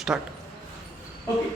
Start. Okay,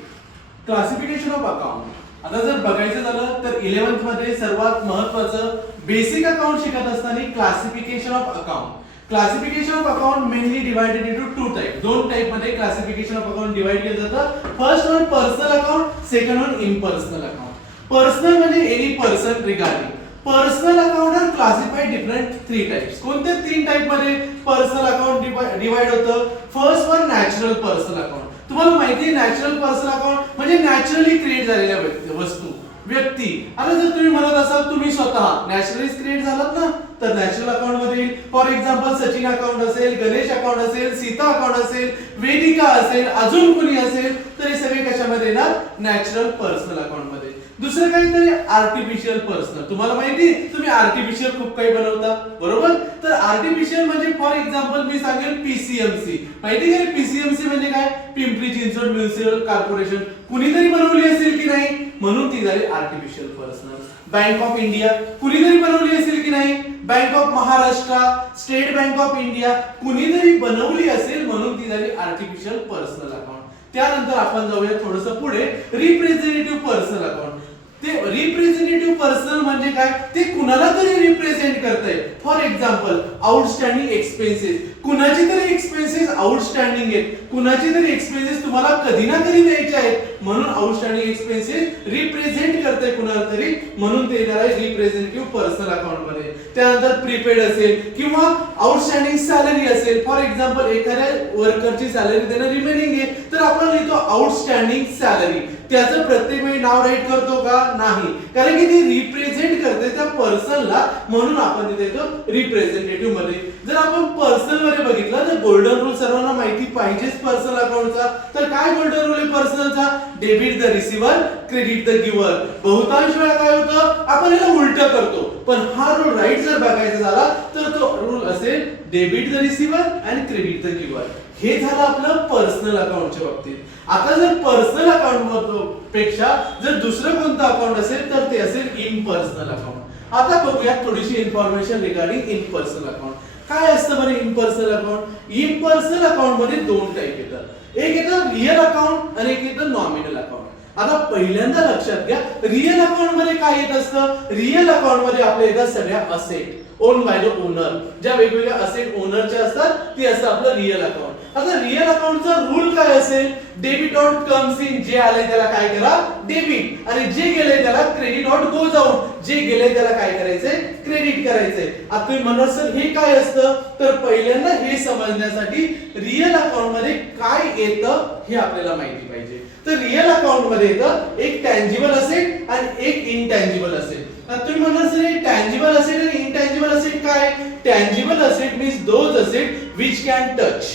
classification of account. आता जर बघायचं झालं तर 11th मध्ये सर्वात महत्त्वाचं बेसिक अकाउंट शिकत असताना classification of account. Classification of account mainly divided into two type. दोन टाइप मध्ये क्लासिफिकेशन ऑफ अकाउंट डिवाइड केलं जातं. First one personal account, second one impersonal account. Personal म्हणजे any person regarding. Personal account are classified different three types. कोणत्या तीन type मध्ये personal account divide होतं? First one natural personal account. तुम्हाला माहिती आहे नॅचरल पर्सनल अकाउंट म्हणजे naturally create झालेल्या वस्तू, व्यक्ती. आता जर तुम्ही म्हणत असाल तुम्ही स्वतः नॅचरलीच क्रिएट झालात ना, तर नॅचरल अकाउंट मध्ये येईल. फॉर एक्झाम्पल सचिन अकाउंट असेल, गणेश अकाउंट असेल, सीता अकाउंट असेल, वेदिका असेल, अजून कोणी असेल, तर हे सगळे कशामध्ये येणार? नॅचरल पर्सनल अकाउंट मध्ये. दुसरं काहीतरी आर्टिफिशियल पर्सनल. तुम्हाला माहिती तुम्ही आर्टिफिशियल खूप काही बनवता, बरोबर? तर आर्टिफिशियल म्हणजे फॉर एक्झाम्पल मी सांगेल पीसीएमसी. माहिती आहे पीसीएमसी म्हणजे काय? Pimpri Chinchwad municipal corporation. कुणीतरी बनवली असेल की नाही, म्हणून ती झाली artificial personal. Bank of India कुणीतरी बनवली असेल की नाही, bank of Maharashtra, state bank of India कुणीतरी बनवली असेल म्हणून ती झाली आर्टिफिशियल पर्सनल अकाउंट. त्यानंतर आपण जाऊया थोडंसं पुढे, रिप्रेझेंटेटिव्ह पर्सनल अकाउंट. ते रिप्रेझेंटेटिव्ह पर्सनल म्हणजे काय? ते कुणाला तरी रिप्रेझेंट करतंय. For example outstanding expenses. कुणाचे तरी एक्सपेन्सेस आउटस्टँडिंग आहेत, कुणाचे तरी एक्सपेन्सेस तुम्हाला कधी ना कधी द्यायचे आहेत, म्हणून आउटस्टँडिंग एक्सपेन्सेस रिप्रेझेंट करतंय कुणाला तरी, म्हणून ते येणार आहे रिप्रेझेंटेटिव्ह पर्सनल अकाउंट मध्ये. त्यानंतर प्रीपेड असेल किंवा आउटस्टँडिंग सॅलरी असेल. फॉर एक्झाम्पल एखाद्या वर्करची सॅलरी देणं रिमेनिंग आहे, तर आपण लिहितो आउटस्टँडिंग सॅलरी. त्याचं प्रत्येक वेळी नाव राईट करतो का? नाही, कारण की ती रिप्रेझेंट करते त्या पर्सनला, म्हणून आपण तिथे येतो रिप्रेझेंटेटिव्ह मध्ये. जर आपण पर्सनल मध्ये बघितलं तर गोल्डन रूल सर्वांना माहिती पाहिजेच पर्सनल अकाउंटचा. तर काय गोल्डन रूल आहे पर्सनलचा? Debit the receiver, credit the giver. बहुतांश वेळा काय होतं, आपण याला उलट करतो, पण हा रूल राईट जर बघायचा झाला तर तो रूल असेल डेबिट द रिसिव्हर आणि क्रेडिट द गिव्हर. हे झालं आपलं पर्सनल अकाउंटच्या बाबतीत. आता जर पर्सनल अकाउंट पेक्षा जर दुसरं कोणतं अकाउंट असेल तर ते असेल इम्पर्सनल अकाउंट. आता बघूया थोडीशी इन्फॉर्मेशन रिगार्डिंग इम्पर्सनल अकाउंट. काय असतं बरं इम्पर्सनल अकाउंट? इम्पर्सनल अकाउंट मध्ये दोन टाइप येतात. एक येतं रिअल अकाउंट आणि एक येतं नॉमिनल अकाउंट. आता पहिल्यांदा लक्षात घ्या, रिअल अकाउंट मध्ये काय येत असतं? रिअल अकाउंट मध्ये आपल्या येतात सगळ्या asset own by the owner. ज्या वेगवेगळ्या असेट ओनरच्या असतात ती असतं आपलं रिअल अकाउंट. आता रिअल अकाउंटचा रूल काय असेल? Debit out comes in. जे आले त्याला काय करा? डेबिट. आणि जे गेले त्याला क्रेडिट आउट गोज आउट. जे गेले त्याला काय करायचंय? क्रेडिट करायचंय. आता तुम्ही म्हणाल सर हे काय असतं? तर पहिल्यांदा हे समजण्यासाठी रिअल अकाउंट मध्ये काय येतं हे आपल्याला माहिती पाहिजे. तर रिअल अकाउंट मध्ये येतं एक टँजिबल असेट आणि एक इनटँजिबल असेट. आता तुम्ही म्हणाल सर हे टँजिबल असेट आणि इनटँजिबल असेट काय? Tangible asset means those asset which can touch,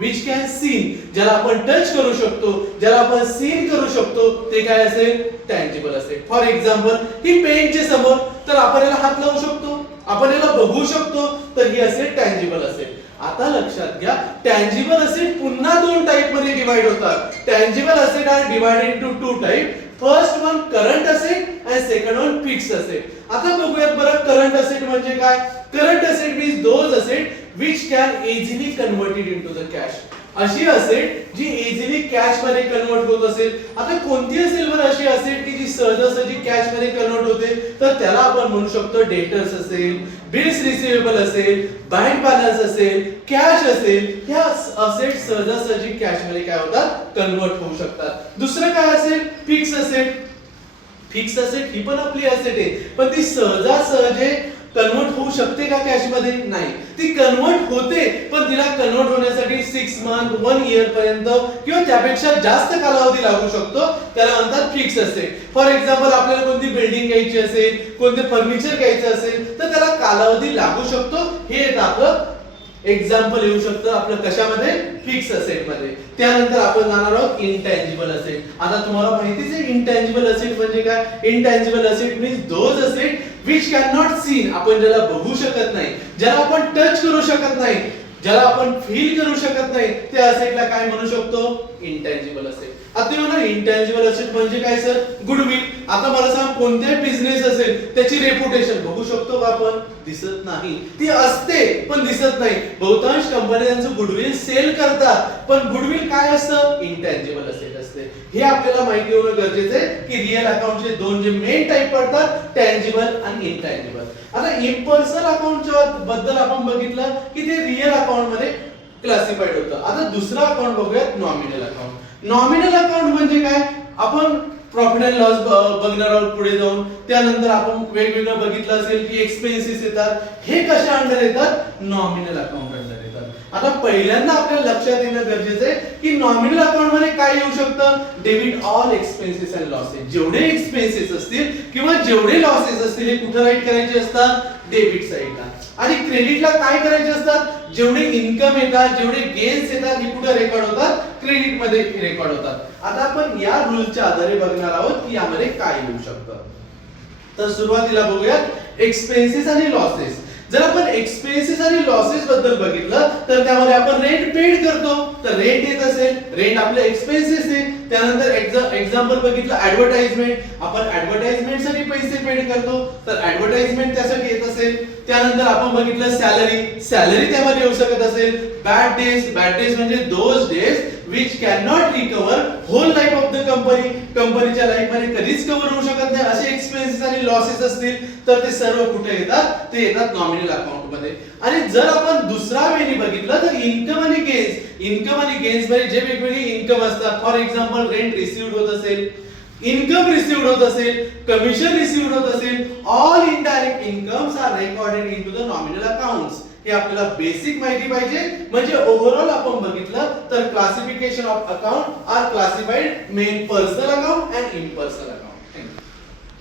which can seen. ज्याला आपण टच करू शकतो, ज्याला आपण सीन करू शकतो, ते काय असेल? Tangible asset. फॉर एक्झाम्पल ही पेनच्या समोर, तर आपण याला हात लावू शकतो, आपण याला बघू शकतो, तर ही असेल टँजिबल असेट. आता लक्षात घ्या, टँजिबल असेट पुन्हा दोन टाइप मध्ये डिवाइड होतात. Tangible asset are divided into two type. First one current asset आणि सेकंड वन फिक्स असेट. आता बघूयात बरं करंट असेट म्हणजे काय? Current asset means those asset which can easily converted into the cash. अशी asset जी easily cash मध्ये convert होत असेल. आता कोणती असेल बरं अशी असेट की जी सहजासहजी कॅश मध्ये कन्वर्ट होते? तर त्याला आपण म्हणू शकतो डेटर्स असेल, बिल्स रिसिवेबल असेल, बँक बॅलन्स असेल, कॅश असेल. ह्या असेट सहजासहजी कॅश मध्ये काय होतात? कन्वर्ट होऊ शकतात. दुसरं काय असेल? Fix asset. फिक्स असेट ही पण आपली असेट आहे, पण ती सहजासहजी कन्वर्ट होऊ शकते का कॅश मध्ये? नाही, ती कन्वर्ट होते, पण तिला कन्वर्ट होण्यासाठी 6 मंथ 1 इयर पर्यंत किंवा त्यापेक्षा जास्त कालावधी लागू शकतो. त्याला म्हणतात फिक्स असेट. फॉर एक्झाम्पल आपल्याला कोणती बिल्डिंग घ्यायची असेल, कोणते फर्निचर घ्यायचं असेल, तर त्याला कालावधी लागू शकतो. हे येतं आपलं एक्झाम्पल येऊ शकतं आपलं कशामध्ये? फिक्स असेट मध्ये. त्यानंतर आपण जाणार आहोत इनटँजिबल असेट. आता तुम्हाला माहितीच आहे इनटँजिबल असेट म्हणजे काय? Intangible asset means those asset which can not seen. आपण ज्याला बघू शकत नाही, ज्याला आपण टच करू शकत नाही, ज्याला आपण फील करू शकत नाही ते असेटला काय म्हणू शकतो, इंटँजिबल असेट. आता तुम्ही म्हणा इंटँजिबल असेट म्हणजे काय सर, गुडविल. आता मला सांग कोणते बिझनेस असेल त्याची रेपुटेशन बघू शकतो का आपण, दिसत नाही. ती असते पण दिसत नाही. बहुतांश कंपन्या त्यांचं गुडविल सेल करतात पण गुडविल काय असतं, इंटँजिबल असेट असते. हे आपल्याला माहिती होणं गरजेचं आहे की रिअल अकाउंटचे दोन जे मेन टाइप पडतात, टँजिबल आणि इंटँजिबल. आता इम्पर्सनल अकाउंटच्या बद्दल आपण बघितलं की ते रिअल अकाउंट मध्ये क्लासिफाईड होतं. आता दुसरा अकाउंट बघूयात, नॉमिनल अकाउंट. नॉमिनल अकाउंट म्हणजे काय, आपण प्रॉफिट अँड लॉस बघणार आहोत पुढे जाऊन. त्यानंतर आपण वेगवेगळं बघितलं असेल की एक्सपेन्सेस येतात. हे कशा अंडर येतात, नॉमिनल अकाउंट अंडर येतात. आता पहिल्यांदा आपल्याला लक्षात येणं गरजेचं आहे की नॉमिनल अकाउंट मध्ये काय येऊ शकतं, debit all expenses and losses. जेवढे एक्सपेन्सेस असतील किंवा जेवढे लॉसेस असतील हे कुठे राईट करायचे असतात, डेबिट साइडला. आणि क्रेडिटला काय करायचे असतात, जेवढे इन्कम येतात जेवढे गेन्स येतात हे कुठे रेकॉर्ड होतात, क्रेडिट मध्ये रेकॉर्ड होतात. आता आपण या रूलच्या आधारे बघणार आहोत की यामध्ये काय येऊ शकतं. तर सुरुवातीला बघूयात एक्सपेन्सेस आणि लॉसेस. जर आपण एक्सपेन्सेस आणि लॉसेस बद्दल बघितलं तर त्यामध्ये आपण रेंट पेड करतो, तर रेंट येत असेल, रेंट आपले एक्सपेन्सेस आहे. त्यानंतर एक्झाम्पल बघितलं ऍडव्हर्टाइजमेंट, आपण ऍडव्हर्टाइजमेंट साठी पैसे पेड करतो तर ऍडव्हर्टाइजमेंट त्यासाठी येत असेल. त्यानंतर आपण बघितलं सॅलरी, सॅलरी त्यामध्ये येऊ शकत असेल. बॅड डेज, बॅड डेज म्हणजे those days which cannot recover whole life of the company, कंपनीच्या लाईफ मध्ये कधीच कव्हर होऊ शकत नाही असे एक्सपेन्सेस आणि लॉसेस असतील तर ते सर्व कुठे येतात, ते येतात नॉमिनल अकाउंट मध्ये. आणि जर आपण दुसरा वेनी बघितलं तर इन्कम आणि गेन्स, इन्कम आणि गेन्स मध्ये जे वेगवेगळे इन्कम असतात, फॉर एक्झाम्पल रेंट रिसीव्ड होत असेल, इन्कम रिसीव्ड होत असेल, कमिशन रिसीव्ड होत असेल, all indirect incomes are recorded into the nominal accounts. हे आपल्याला बेसिक माहिती पाहिजे. म्हणजे ओव्हरऑल आपण बघितलं तर classification of account are classified main personal account and impersonal.